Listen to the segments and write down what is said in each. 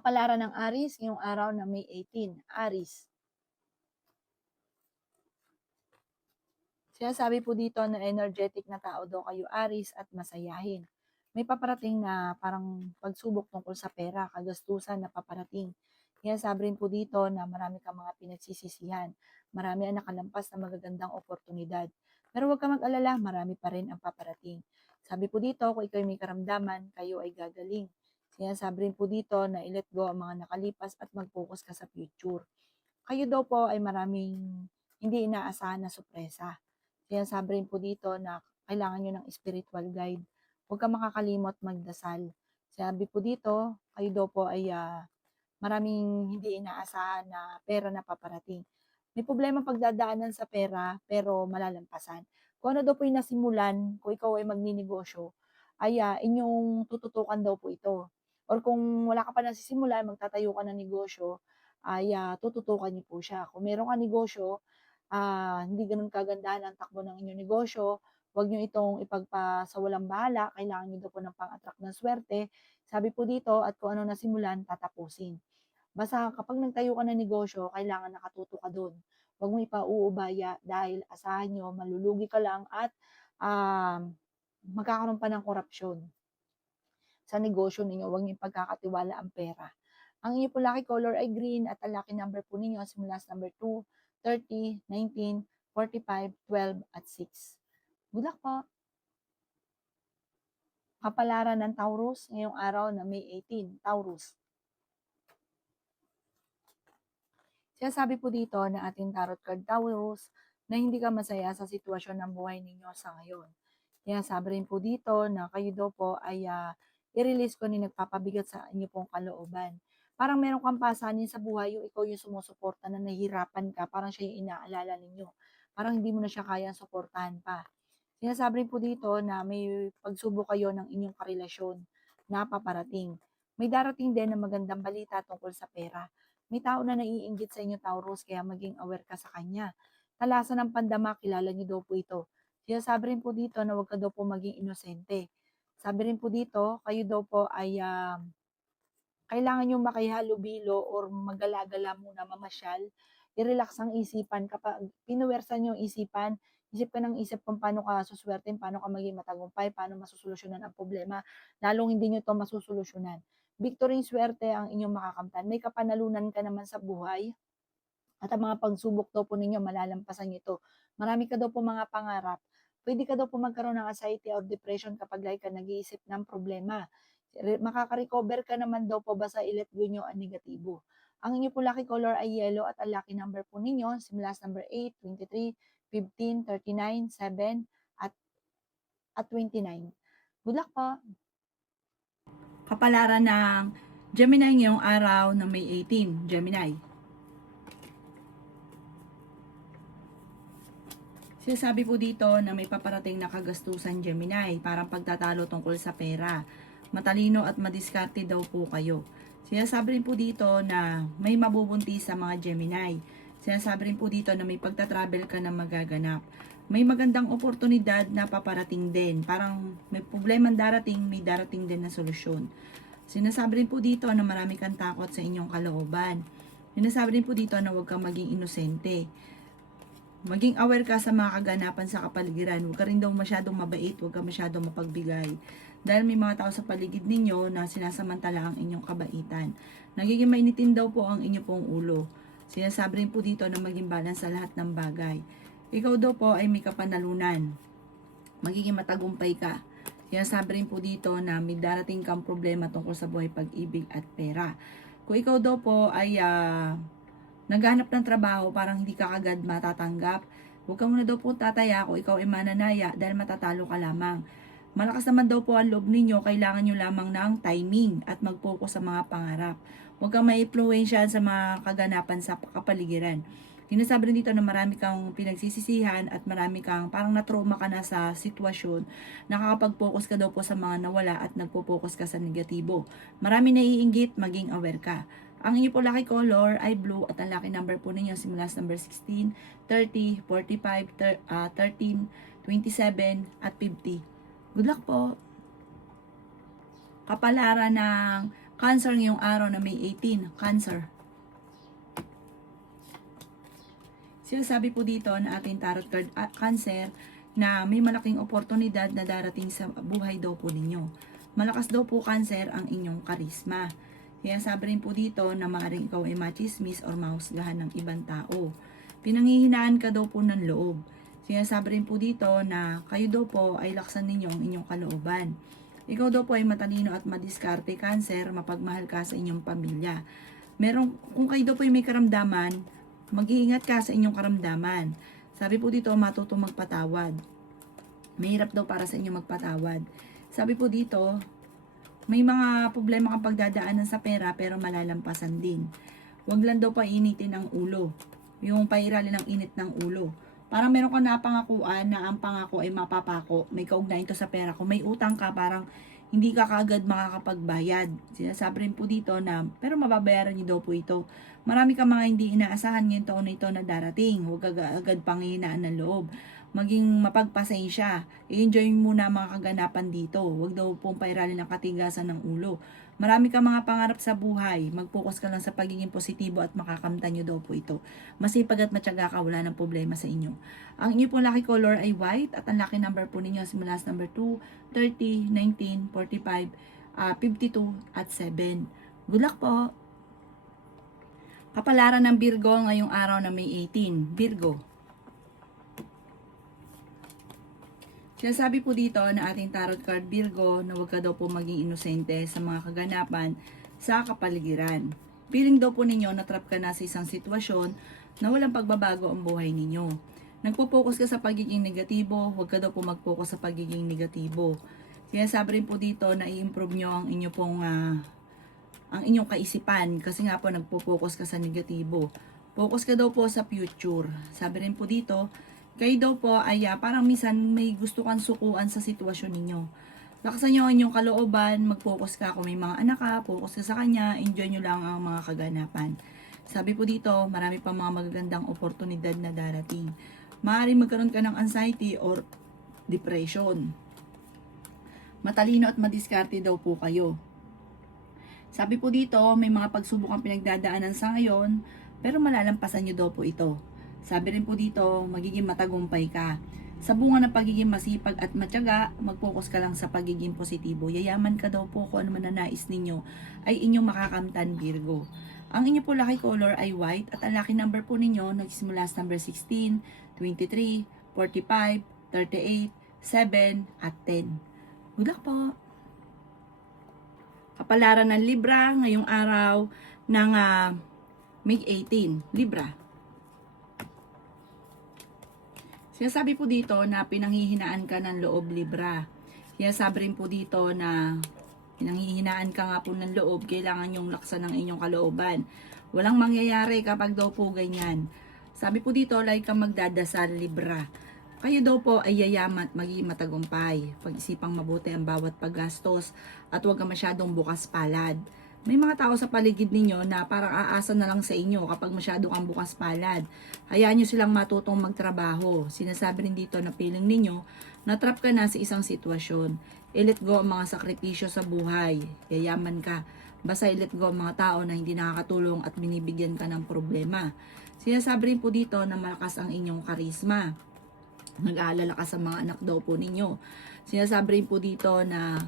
Kapalaran ng Aries ngayong araw na May 18. Aries. Sinasabi po dito na energetic na tao daw kayo, Aries, at masayahin. May paparating na parang pagsubok tungkol sa pera, kagastusan na paparating. Sinasabi rin po dito na marami kang mga pinagsisisihan. Marami ang nakalampas na magagandang oportunidad. Pero huwag ka mag-alala, marami pa rin ang paparating. Sabi po dito, kung ikaw may karamdaman, kayo ay gagaling. Sinasabi rin po dito na i-let go ang mga nakalipas at mag-focus ka sa future. Kayo daw po ay maraming hindi inaasahan na sorpresa. Sinasabi rin po dito na kailangan nyo ng spiritual guide. Huwag ka makakalimot magdasal. Sabi po dito, kayo daw po ay maraming hindi inaasahan na pera na paparating. May problema pagdadaanan sa pera pero malalampasan. Kung ano daw po yung nasimulan, kung ikaw ay magninegosyo, ay inyong tututukan daw po ito. Or kung wala ka pa nasisimulan, magtatayo ka ng negosyo, ay tututukan niyo po siya. Kung meron ka negosyo, hindi gano'n kagandahan ang takbo ng inyong negosyo, huwag niyo itong ipagpasawalang bahala, kailangan niyo daw po ng pang-attract ng swerte. Sabi po dito at kung ano nasimulan, tatapusin. Basta kapag nagtayo ka ng negosyo, kailangan nakatuto ka do'n. Huwag mo ipauubaya dahil asahan niyo malulugi ka lang at, magkakaroon pa ng korapsyon sa negosyo ninyo. Huwag niyong ipagkakatiwala ang pera. Ang inyong pong lucky color ay green at ang lucky number po ninyo simula sa number 2, 30, 19, 45, 12 at 6. Good luck po! Kapalaran ng Taurus ngayong araw na May 18. Taurus. Sinasabi po dito na ating tarot card Taurus na hindi ka masaya sa sitwasyon ng buhay ninyo sa ngayon. Sinasabi rin po dito na kayo daw po ay i-release ko ni nagpapabigat sa inyo pong kalooban. Parang meron kang pasanin sa buhay, yung ikaw yung sumusuporta na nahihirapan ka, parang siya yung inaalala ninyo. Parang hindi mo na siya kayang suportahan pa. Sinasabi rin po dito na may pagsubok kayo ng inyong karelasyon na paparating. May darating din na magandang balita tungkol sa pera. May tao na naiinggit sa inyo, Taurus, kaya maging aware ka sa kanya. Talasan ng pandama, kilala niyo daw po ito. Sinasabi rin po dito na huwag ka daw po maging inosente. Sabi rin po dito, kayo daw po ay kailangan yung makihalubilo or maggala-gala muna, mamasyal, i-relax ang isipan. Kapag pinuwersa niyo yung isipan, isip ka ng isip kung paano ka suswertein, paano ka maging matagumpay, paano masosolusyonan ang problema, lalong hindi niyo 'to masosolusyonan. Victory swerte ang inyong makakamtan. May kapanalunan ka naman sa buhay at ang mga pagsubok daw po ninyo malalampasan niyo 'to. Marami ka daw po mga pangarap. Puwede ka daw po magkaroon ng anxiety or depression kapag lagi ka nag-iisip ng problema. Makaka-recover ka naman daw po basta i-let go niyo ang negatibo. Ang inyo po lucky color ay yellow at ang lucky number po ninyo simula sa number 8, 23, 15, 39, 7 at 29. Good luck po! Kapalaran ng Gemini ngayong araw na May 18. Gemini. Sinasabi po dito na may paparating na kagastusan, Gemini, parang pagtatalo tungkol sa pera. Matalino at madiskarte daw po kayo. Sinasabi rin po dito na may mabubuntis sa mga Gemini. Sinasabi rin po dito na may pagta-travel ka na magaganap. May magandang oportunidad na paparating din. Parang may problema darating, may darating din na solusyon. Sinasabi rin po dito na marami kang takot sa inyong kalooban. Sinasabi rin po dito na huwag kang maging inosente. Maging aware ka sa mga kaganapan sa kapaligiran. Huwag ka rin daw masyadong mabait, huwag ka masyadong mapagbigay. Dahil may mga tao sa paligid ninyo na sinasamantala ang inyong kabaitan. Nagiging mainitin daw po ang inyo pong ulo. Sinasabi rin po dito na maging balance sa lahat ng bagay. Ikaw daw po ay may kapanalunan. Magiging matagumpay ka. Sinasabi rin po dito na may darating kang problema tungkol sa buhay, pag-ibig at pera. Kung ikaw daw po ay naghahanap ng trabaho, parang hindi ka agad matatanggap, huwag ka muna daw po tataya kung ikaw ay mananaya dahil matatalo ka lamang. Malakas naman daw po ang loob ninyo, kailangan nyo lamang ng timing at mag-focus sa mga pangarap. Huwag kang ma-influensyahan sa mga kaganapan sa kapaligiran. Sinasabi rin dito na marami kang pinagsisisihan at marami kang parang na-trauma ka na sa sitwasyon. Nakakapag-focus ka daw po sa mga nawala at nagpo-focus ka sa negatibo. Marami naiinggit, maging aware ka. Ang inyo po lucky color ay blue at ang lucky number po ninyo simula sa number 16, 30, 45, 13, 27 at 50. Good luck po! Kapalaran ng Cancer ngayong araw na May 18. Cancer. Sinasabi po dito na ating tarot card Cancer na may malaking oportunidad na darating sa buhay daw po ninyo. Malakas daw po Cancer ang inyong karisma. Kaya sabi rin po dito na maaaring ikaw ay machismis or mahusgahan ng ibang tao. Pinanghihinaan ka daw po ng loob. Sinasabi rin po dito na kayo daw po ay laksan ninyo ang inyong kalooban. Ikaw daw po ay matalino at madiskarte Cancer, mapagmahal ka sa inyong pamilya. Kung kayo daw po ay may karamdaman, mag-iingat ka sa inyong karamdaman. Sabi po dito, matutong magpatawad. Mahirap daw para sa inyo magpatawad. Sabi po dito, may mga problema kang pagdadaanan sa pera pero malalampasan din. Huwag lang daw painitin ang ulo. Yung pairalin ng init ng ulo. Parang meron ka napangakuan na ang pangako ay mapapako. May kaugnayan to sa pera. Kung may utang ka, parang hindi ka kaagad makakapagbayad. Sinasabi rin po dito na, pero mababayaran niyo daw po ito. Marami ka mga hindi inaasahan ngayong taon na ito na darating. Huwag agad panghihinaan ng loob. Maging mapagpasensya. I-enjoy muna mga kaganapan dito. Huwag daw pong pairalin ng katigasan ng ulo. Marami ka mga pangarap sa buhay. Mag-focus ka lang sa pagiging positibo at makakamtan nyo daw po ito. Masipag at matyaga ka, wala ng problema sa inyo. Ang inyo pong lucky color ay white at ang lucky number po ninyo simula sa number 2, 30, 19, 45, 52 at 7. Good luck po! Kapalaran ng Virgo ngayong araw na May 18. Virgo. Sinasabi po dito na ating tarot card Virgo na huwag ka daw po maging inosente sa mga kaganapan sa kapaligiran. Feeling daw po ninyo na trap ka na sa isang sitwasyon na walang pagbabago ang buhay ninyo. Nagpo-focus ka sa pagiging negatibo, huwag ka daw po mag-focus sa pagiging negatibo. Sinasabi rin po dito na i-improve nyo ang ang inyong kaisipan kasi nga po nagpo-focus ka sa negatibo. Focus ka daw po sa future. Sabi rin po dito, kayo daw po ay parang minsan may gusto kang sukuan sa sitwasyon ninyo. Lakasan nyo ang inyong kalooban, mag-focus ka kung may mga anak ka, focus ka sa kanya, enjoy nyo lang ang mga kaganapan. Sabi po dito, marami pa mga magagandang oportunidad na darating. Maaaring magkaroon ka ng anxiety or depression. Matalino at madiskarte daw po kayo. Sabi po dito, may mga pagsubok ang pinagdadaanan sa ngayon, pero malalampasan nyo daw po ito. Sabi rin po dito, magiging matagumpay ka. Sa bunga ng pagiging masipag at matyaga, mag-focus ka lang sa pagiging positibo. Yayaman ka daw po kung ano man na nais ninyo ay inyong makakamtan Virgo. Ang inyo po lucky color ay white at ang lucky number po ninyo nagsimula sa number 16, 23, 45, 38, 7 at 10. Good luck po! Kapalaran ng Libra ngayong araw ng May 18. Libra. Sinasabi po dito na pinanghihinaan ka ng loob Libra. Sinasabi rin po dito na pinanghihinaan ka nga po ng loob, kailangan yung laksan ng inyong kalooban. Walang mangyayari kapag daw po ganyan. Sabi po dito, like kang magdadasal Libra. Kayo daw po ay yayaman at magiging matagumpay. Pag-isipang mabuti ang bawat paggastos at huwag ka masyadong bukas palad. May mga tao sa paligid ninyo na parang aasa na lang sa inyo kapag masyado kang bukas palad. Hayaan nyo silang matutong magtrabaho. Sinasabi rin dito na feeling ninyo na trap ka na sa isang sitwasyon. I-let go ang mga sakripisyo sa buhay. Yayaman ka. Basta i-let go ang mga tao na hindi nakakatulong at binibigyan ka ng problema. Sinasabi rin po dito na malakas ang inyong karisma. Nag-aalala ka sa mga anak daw po ninyo. Sinasabi rin po dito na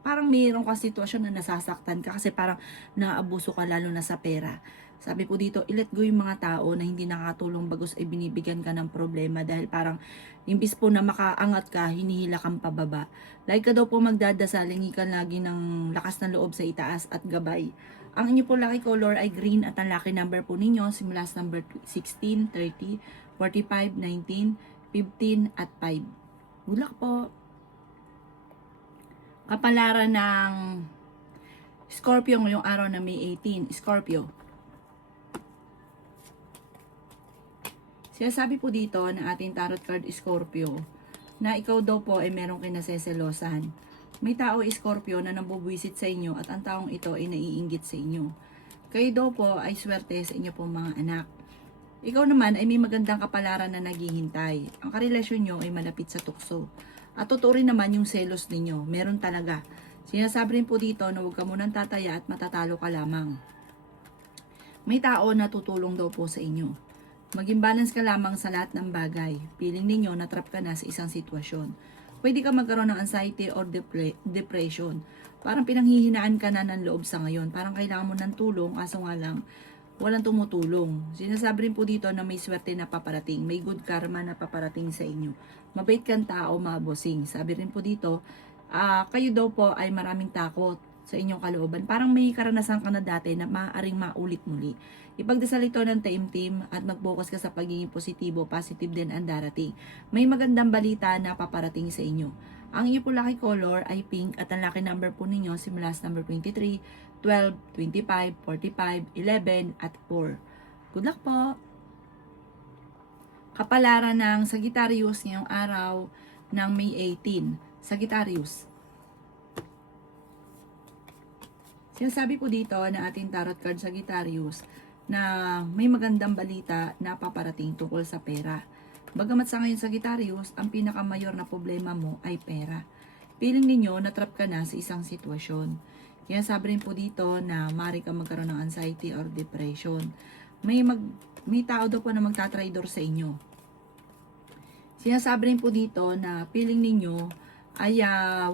parang mayroon ka sitwasyon na nasasaktan ka kasi parang naabuso ka lalo na sa pera. Sabi po dito, i-let go yung mga tao na hindi nakatulong bagos ay binibigyan ka ng problema dahil parang imbis po na makaangat ka, hinihila kang pababa. Like ka daw po magdadasal, hingi ka lagi ng lakas ng loob sa itaas at gabay. Ang inyo po lucky color ay green at ang lucky number po ninyo simula sa number 16, 30, 45, 19, 15 at 5. Good luck po! Kapalaran ng Scorpio ngayong araw na May 18. Scorpio. Sinasabi po dito na ating tarot card Scorpio na ikaw daw po ay merong kinaseselosan. May tao Scorpio na nabubwisit sa inyo at ang taong ito ay naiinggit sa inyo. Kayo daw po ay swerte sa inyo pong mga anak. Ikaw naman ay may magandang kapalaran na naghihintay. Ang karelasyon nyo ay malapit sa tukso. At totoo rin naman yung selos ninyo. Meron talaga. Sinasabi rin po dito na huwag ka munang tataya at matatalo ka lamang. May tao na tutulong daw po sa inyo. Maging balance ka lamang sa lahat ng bagay. Piling ninyo na trap ka na sa isang sitwasyon. Pwede ka magkaroon ng anxiety or depression. Parang pinanghihinaan ka na ng loob sa ngayon. Parang kailangan mo ng tulong, kaso nga lang, walang tumutulong. Sinasabi rin po dito na may swerte na paparating. May good karma na paparating sa inyo. Mabait kang tao, mabosing. Sabi rin po dito, kayo daw po ay maraming takot sa inyong kalooban. Parang may karanasan ka na dati na maaaring maulit muli. Ipagdasal ito ng taimtim at mag-focus ka sa pagiging positibo, positive din ang darating. May magandang balita na paparating sa inyo. Ang inyo po lucky color ay pink at ang lucky number po ninyo simula sa number 23, 12, 25, 45, 11 at 4. Good luck po! Kapalaran ng Sagittarius ngayong araw ng May 18. Sagittarius. Sinasabi po dito na ating tarot card Sagittarius na may magandang balita na paparating tungkol sa pera. Bagamat sa ngayon Sagittarius, ang pinakamayor na problema mo ay pera. Piling ninyo na-trap ka na sa isang sitwasyon. Kaya sabi rin po dito na maaari ka magkaroon ng anxiety or depression. May tao daw po na magtatraidor sa inyo. Sinasabi rin po dito na piling ninyo ay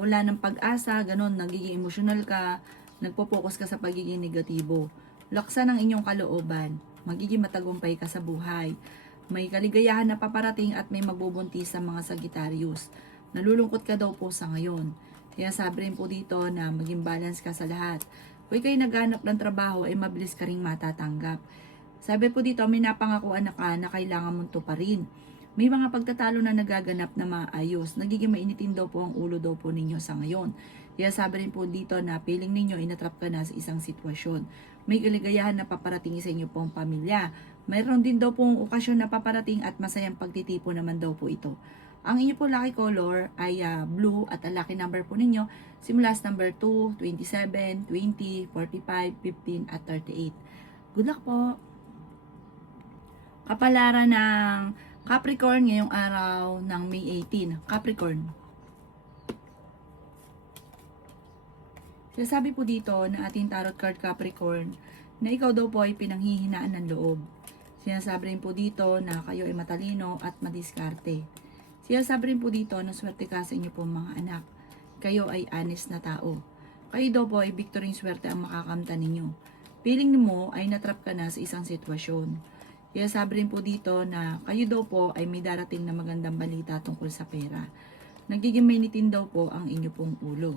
wala ng pag-asa, ganon, nagiging emotional ka, nagpo-focus ka sa pagiging negatibo. Laksan ang inyong kalooban. Magiging matagumpay ka sa buhay. May kaligayahan na paparating at may magbubuntis sa mga Sagittarius. Nalulungkot ka daw po sa ngayon. Kaya sabi rin po dito na maging balance ka sa lahat. Kung kayo naghanap ng trabaho ay mabilis ka ring matatanggap. Sabi po dito may napangakuan na kailangan mong tuparin. May mga pagtatalo na nagaganap na maayos. Nagiging mainitin daw po ang ulo daw po ninyo sa ngayon. Kaya sabi rin po dito na piling ninyo inatrap ka na sa isang sitwasyon. May kaligayahan na paparating sa inyo pong pamilya. Mayroon din daw pong okasyon na paparating at masayang pagtitipo naman daw po ito. Ang inyo po lucky color ay blue at ang lucky number po ninyo simula sa number 2, 27, 20, 45, 15 at 38. Good luck po! Kapalaran ng Capricorn ngayong araw ng May 18. Capricorn. Sinasabi po dito na ating tarot card Capricorn na ikaw daw po ay pinanghihinaan ng loob. Sinasabi rin po dito na kayo ay matalino at madiskarte. Sinasabi rin po dito na swerte ka sa inyo po mga anak. Kayo ay honest na tao. Kayo daw po ay victory swerte ang makakamta ninyo. Feeling mo ay natrap ka na sa isang sitwasyon. Kaya sabi rin po dito na kayo daw po ay may darating na magandang balita tungkol sa pera. Nagiging mainitin daw po ang inyo pong ulo.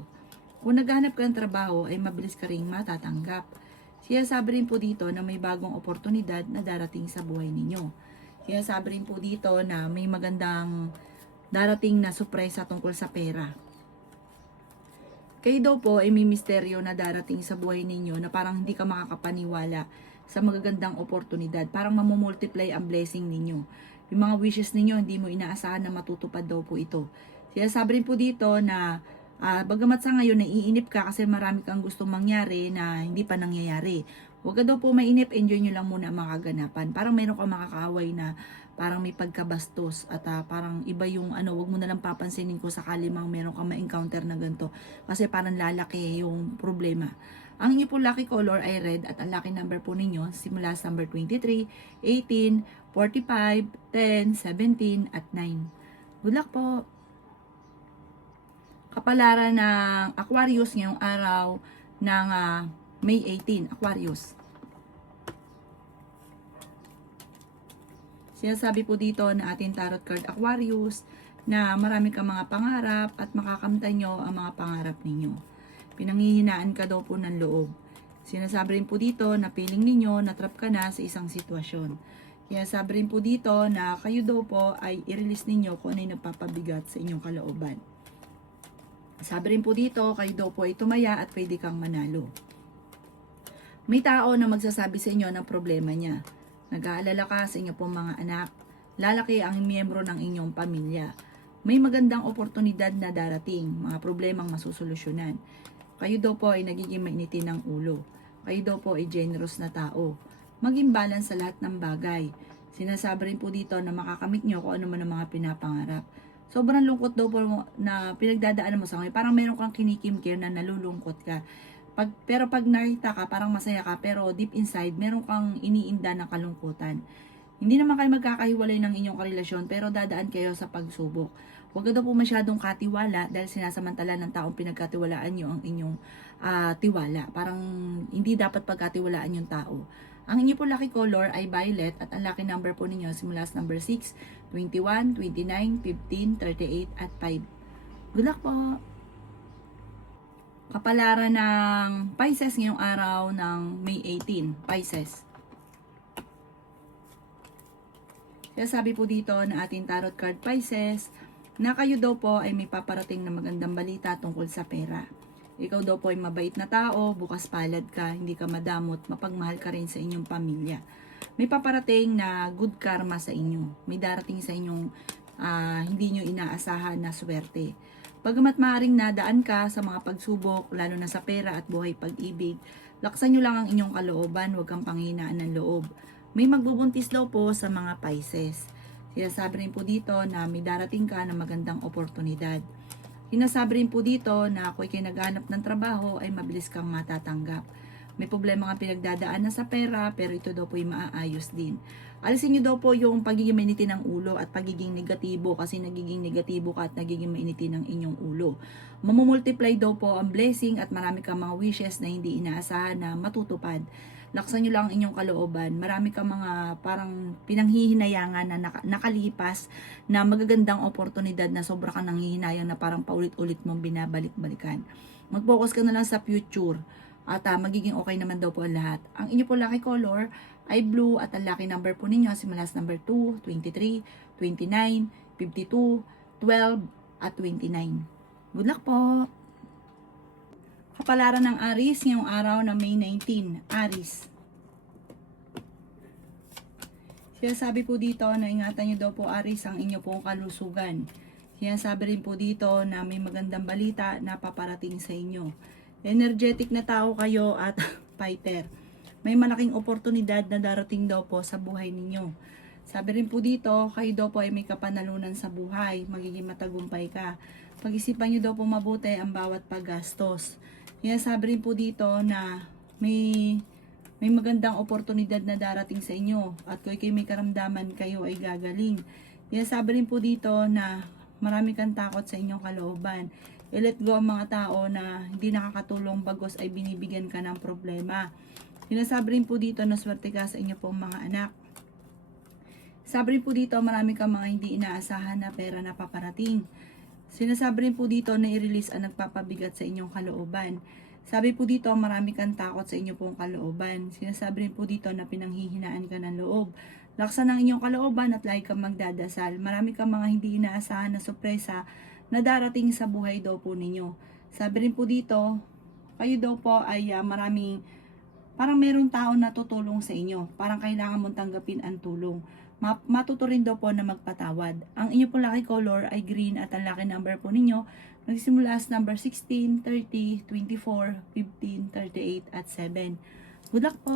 Kung naghahanap ka ng trabaho ay mabilis ka ring matatanggap. Kaya sabi rin po dito na may bagong oportunidad na darating sa buhay ninyo. Kaya sabi rin po dito na may magandang darating na sorpresa tungkol sa pera. Kayo daw po ay may misteryo na darating sa buhay ninyo na parang hindi ka makakapaniwala sa magagandang oportunidad. Parang mamumultiply ang blessing ninyo. Yung mga wishes ninyo, hindi mo inaasahan na matutupad daw po ito. Kaya sabi rin po dito na bagamat sa ngayon naiinip ka kasi marami kang gustong mangyari na hindi pa nangyayari. Huwag ka daw po mainip, enjoy nyo lang muna ang mga kaganapan. Parang mayroon kang makakaaway na parang may pagkabastos at parang iba yung wag mo na lang papansinin kung sakali mang meron kang ma-encounter na ganito kasi parang lalaki yung problema. Ang inyo po lucky color ay red at ang lucky number po ninyo simula sa number 23, 18, 45, 10, 17 at 9. Good luck po! Kapalaran ng Aquarius ngayong araw ng May 18, Aquarius. Sinasabi po dito na ating tarot card Aquarius na marami kang mga pangarap at makakamtan nyo ang mga pangarap ninyo. Pinanghihinaan ka daw po ng loob. Sinasabi rin po dito na piling ninyo na trap ka na sa isang sitwasyon. Kaya sabi rin po dito na kayo daw po ay i-release ninyo kung ano yung nagpapabigat sa inyong kalooban. Sabi rin po dito, kayo daw po ay tumaya at pwede kang manalo. May tao na magsasabi sa inyo ng problema niya. Nag-aalala ka sa inyo pong mga anak. Lalaki ang miyembro ng inyong pamilya. May magandang oportunidad na darating, mga problemang masusolusyonan. Kayo daw po ay nagiging mainitin ng ulo. Kayo daw po ay generous na tao. Maging balance sa lahat ng bagay. Sinasabi rin po dito na makakamit nyo kung ano man ang mga pinapangarap. sobrang lungkot daw po na pinagdadaanan mo sa ngayon. Parang meron kang kinikimkim na nalulungkot ka. Pero pag nakita ka, parang masaya ka, pero deep inside, meron kang iniinda na kalungkutan. Hindi naman kayo magkakahiwalay ng inyong karelasyon, pero dadaan kayo sa pagsubok. Huwag ka daw po masyadong katiwala dahil sinasamantala ng taong pinagkatiwalaan nyo ang inyong tiwala. Parang hindi dapat pagkatiwalaan yung tao. Ang inyo po lucky color ay violet at ang lucky number po ninyo simula sa number 6, 21, 29, 15, 38 at 5. Good luck po! Kapalaran ng Pisces ngayong araw ng May 18, Pisces. Kaya sabi po dito na ating tarot card Pisces, na kayo daw po ay may paparating na magandang balita tungkol sa pera. Ikaw daw po ay mabait na tao, bukas palad ka, hindi ka madamot, mapagmahal ka rin sa inyong pamilya. May paparating na good karma sa inyo. May darating sa inyong hindi nyo inaasahan na swerte. Pagamat maaaring nadaan ka sa mga pagsubok, lalo na sa pera at buhay pag-ibig, laksan nyo lang ang inyong kalooban, huwag kang panghinaan ng loob. May magbubuntis daw po sa mga Pisces. Sinasabi rin po dito na may darating ka na magandang oportunidad. Sinasabi rin po dito na kung ikay naghanap ng trabaho ay mabilis kang matatanggap. May problema kang pinagdadaan na sa pera pero ito daw po ay maaayos din. Alisin nyo daw po yung pagiging mainitin ng ulo at pagiging negatibo kasi nagiging negatibo ka at nagiging mainitin ng inyong ulo. Mamumultiply daw po ang blessing at marami kang mga wishes na hindi inaasahan na matutupad. Laksan nyo lang ang inyong kalooban. Marami kang mga parang pinanghihinayangan na nakalipas na magagandang oportunidad na sobra kang nanghihinayang na parang paulit-ulit mong binabalik-balikan. Mag-focus ka na lang sa future at magiging okay naman daw po ang lahat. Ang inyo po lucky color ay blue at ang lucky number po ninyo simula sa number 2, 23, 29, 52, 12 at 29. Good luck po! Kapalaran ng Aries ngayong araw na May 19, Aries. Sinasabi po dito na ingatan nyo daw po Aries ang inyo pong kalusugan. Sinasabi rin po dito na may magandang balita na paparating sa inyo. Energetic na tao kayo at fighter. May malaking oportunidad na darating daw po sa buhay ninyo. Sabi rin po dito, kayo daw po ay may kapanalunan sa buhay. Magiging matagumpay ka. Pag-isipan nyo daw po mabuti ang bawat paggastos. Sabi rin po dito na may magandang oportunidad na darating sa inyo. At kung kayo may karamdaman, kayo ay gagaling. Sabi rin po dito na marami kang takot sa inyong kalooban. I-let go ang mga tao na hindi nakakatulong bagos ay binibigyan ka ng problema. Sinasabi rin po dito na swerte ka sa inyo pong mga anak. Sabi rin po dito marami kang mga hindi inaasahan na pera na paparating. Sinasabi rin po dito na i-release ang nagpapabigat sa inyong kalooban. Sabi po dito marami kang takot sa inyong pong kalooban. Sinasabi rin po dito na pinanghihinaan ka ng loob. Laksan ang inyong kalooban at lagi kang magdadasal. Marami kang mga hindi inaasahan na sorpresa na darating sa buhay daw po ninyo. Sabi rin po dito, kayo daw po ay parang merong tao na tutulong sa inyo. Parang kailangan mong tanggapin ang tulong. Matuto rin daw po na magpatawad. Ang inyo po lucky color ay green at ang lucky number po ninyo nagsimula sa number 16, 30, 24, 15, 38 at 7. Good luck po!